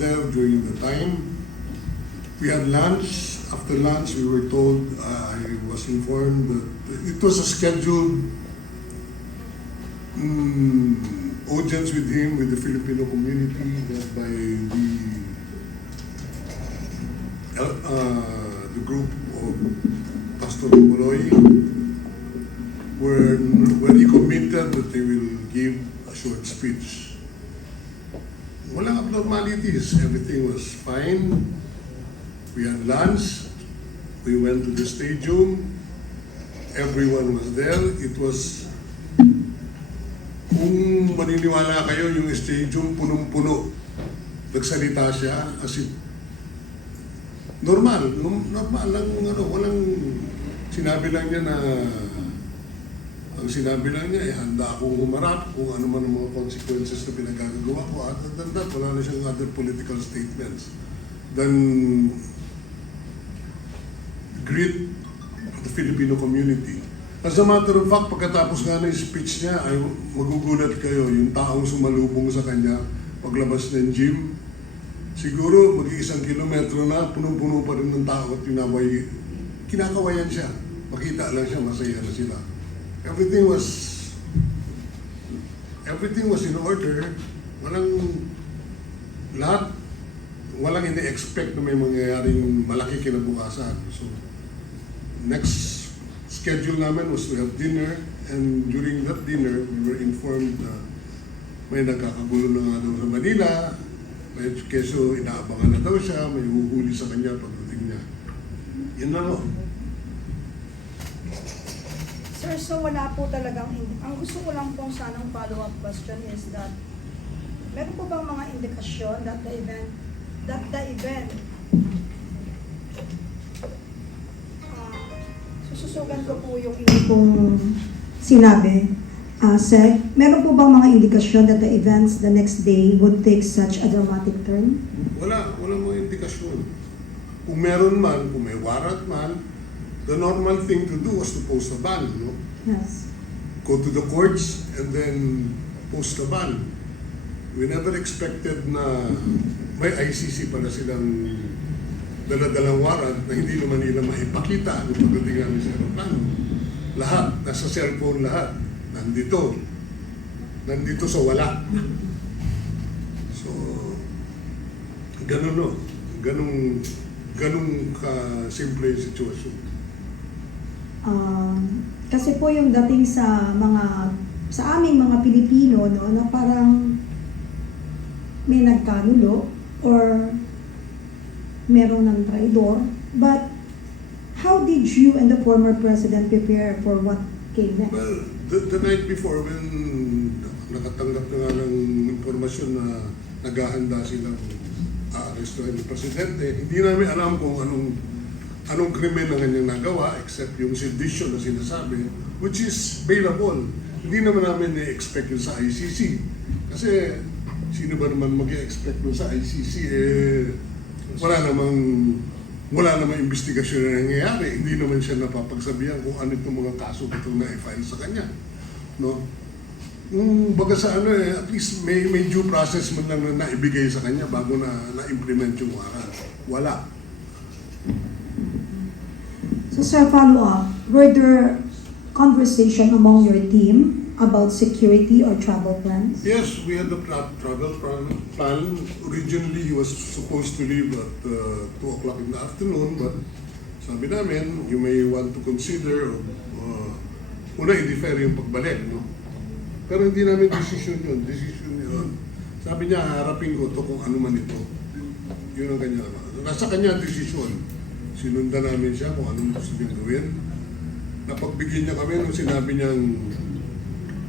there during the time. We had lunch. After lunch, we were told, I was informed that it was a scheduled audience with him, with the Filipino community, led by the group of Pastor Poloy, where he committed that they will give a short speech. Walang abnormalities. Everything was fine. We had lunch. We went to the stadium. Everyone was there. It was, kung maniniwala kayo, yung stadium punong-puno. Nagsalita siya as if normal lang, walang sinabi lang niya na ang sinabi lang niya, handa akong humarap kung ano man ang mga consequences na pinagagagawa ko. Other than that, wala na siyang other political statements than greet the Filipino community. As a matter of fact, pagkatapos nga ng speech niya, ay magugulat kayo, yung taong sumalubong sa kanya, paglabas ng gym, siguro mag-iisang kilometro na, punong-puno pa rin ng tao at kinakawayan siya. Makita lang siya, masaya na sila. Everything was in order. Walang ini-expect na may mangyayaring malaki kinabukasan. So, next schedule namin was to have dinner, and during that dinner, we were informed na may nagkakagulo na nga daw sa Manila, may keso inaabangan na daw siya, may huhuli sa kanya pagdating niya. Yun na no. Sir, so wala po talagang, ang gusto ko lang pong sanang follow-up question is that, meron po bang mga indikasyon that the event, sususugan ko po yung pong sinabi, Sec, meron po bang mga indikasyon that the events the next day would take such a dramatic turn? Wala mga indikasyon. Kung meron man, kung may warrant man, the normal thing to do was to post a ban, no? Yes. Go to the courts and then post a ban. We never expected na may ICC pala silang dala-dalang warrant na hindi naman nila maipakita nung pagdating namin sa aeroplano. Lahat, nasa cellphone lahat. Nandito sa wala. So, ganun no. Ganun ka-simple yung sitwasyon. Kasi po yung dating sa aming mga Pilipino, no, na parang may nagkanulo or meron ng traidor. But how did you and the former president prepare for what came next? Well, the night before, when nakatanggap na nga ng informasyon na naghahanda silang aarestuhin ng presidente, hindi namin alam kung anong krimen na kanyang nagawa except yung sedition na sinasabi, which is bailable. Hindi naman namin i-expect yun sa ICC. Kasi sino ba naman mag-i-expect yun sa ICC? Wala namang investigasyon na nangyayari. Hindi naman siya napapagsabihan kung ano itong mga kaso itong na-file sa kanya. No? Baga sa at least may due process man lang na naibigay sa kanya bago na-implement yung warrant. Wala. So, sir, follow up. Were there conversation among your team about security or travel plans? Yes, we had the travel plan. Originally, he was supposed to leave at 2 o'clock in the afternoon, but sabi namin, you may want to consider una i-defer yung pagbalik, no? Pero hindi namin decision yun. Sabi niya, harapin ko to kung ano man ito. Yun ang kanya. Nasa kanya ang decision. Sinundan namin siya kung anong gusto niyang gawin. Napagbigyan niya kami nung sinabi niyang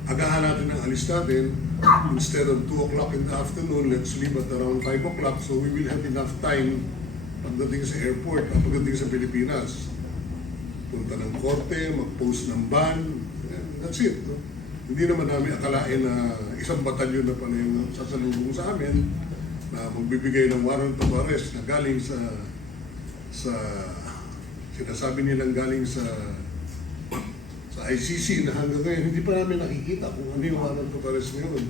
agahan natin ang alis natin. Instead of 2 o'clock in the afternoon, let's leave at around 5 o'clock so we will have enough time pagdating sa airport, pagdating sa Pilipinas. Punta ng korte, mag-post ng ban, that's it. No? Hindi naman namin akalain na isang batalyon na pala yung sasalubong sa amin na magbibigay ng warrant of arrest na galing sa sinasabi nilang galing sa ICC na hanggang ngayon hindi pa namin nakikita kung ano yung warrant of arrest ngayon.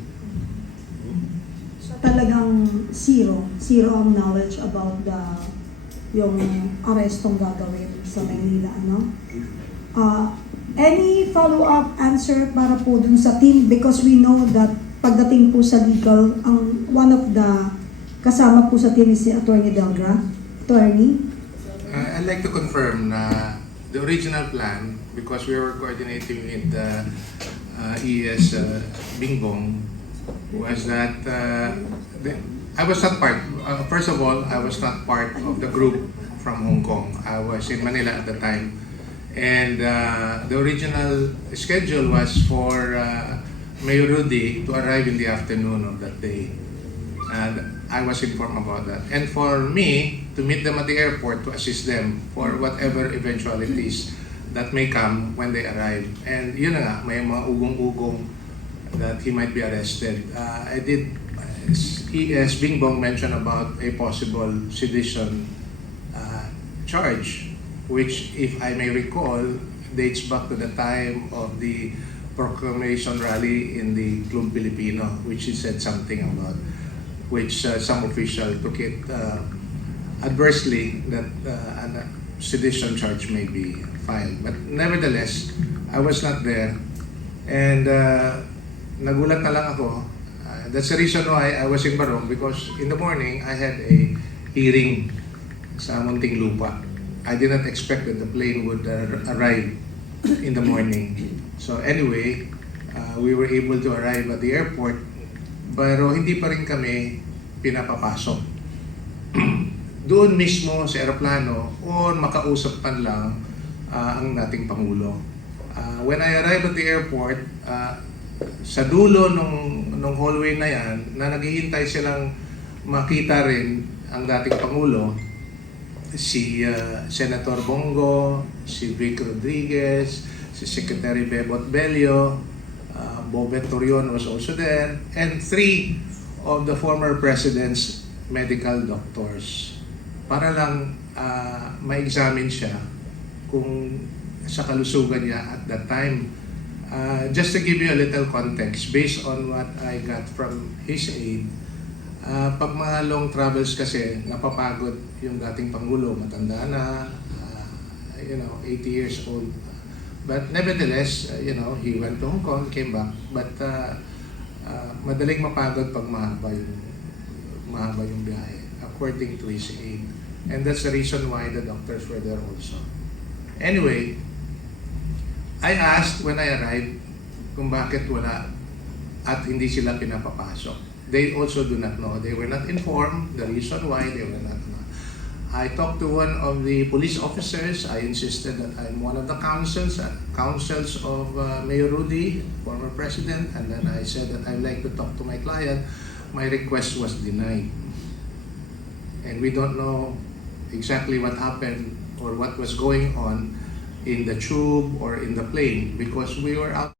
So talagang zero ang knowledge about yung arestong gagawin sa Manila, ano? Any follow-up answer para po dun sa team? Because we know that pagdating po sa legal, one of the kasama po sa team is si Attorney Delgra. Attorney? I'd like to confirm na the original plan, because we were coordinating with ES Bingbong, was that I was not part. First of all, I was not part of the group from Hong Kong. I was in Manila at the time, and the original schedule was for Mayor Rudy to arrive in the afternoon of that day. And I was informed about that. And for me to meet them at the airport to assist them for whatever eventualities that may come when they arrive. And yun na nga, may mga ugong-ugong that he might be arrested. I did, ES Bingbong mentioned about a possible sedition charge, which, if I may recall, dates back to the time of the proclamation rally in the Club Filipino, which he said something about, which some official took it adversely that a sedition charge may be filed. But nevertheless, I was not there, and nagulat na lang ako. That's the reason why I was in Barong, because in the morning I had a hearing sa Muntinlupa. I did not expect that the plane would arrive in the morning. So anyway, we were able to arrive at the airport, pero hindi pa rin kami pinapapasok. Doon mismo sa aeroplano, o makausap pa lang ang dating Pangulo. When I arrived at the airport, sa dulo nung hallway na yan, na naghihintay silang makita rin ang dating Pangulo, si Senator Bongo, si Vic Rodriguez, si Secretary Bebot Bello, Bobet Torion was also there, and 3 of the former president's medical doctors, para lang ma-examine siya kung sa kalusugan niya at that time. Just to give you a little context, based on what I got from his aide, pag mga long travels kasi, napapagod yung dating Pangulo, matanda na, 80 years old. But nevertheless, he went to Hong Kong, came back, but madaling mapagod pag mahaba yung biyahe, according to his aide. And that's the reason why the doctors were there also. Anyway, I asked when I arrived kung bakit wala at hindi sila pinapapasok. They also do not know. They were not informed the reason why they were not. I talked to one of the police officers. I insisted that I'm one of the counsels of Mayor Rudy, former president, and then I said that I'd like to talk to my client. My request was denied. And we don't know exactly what happened or what was going on in the tube or in the plane, because we were out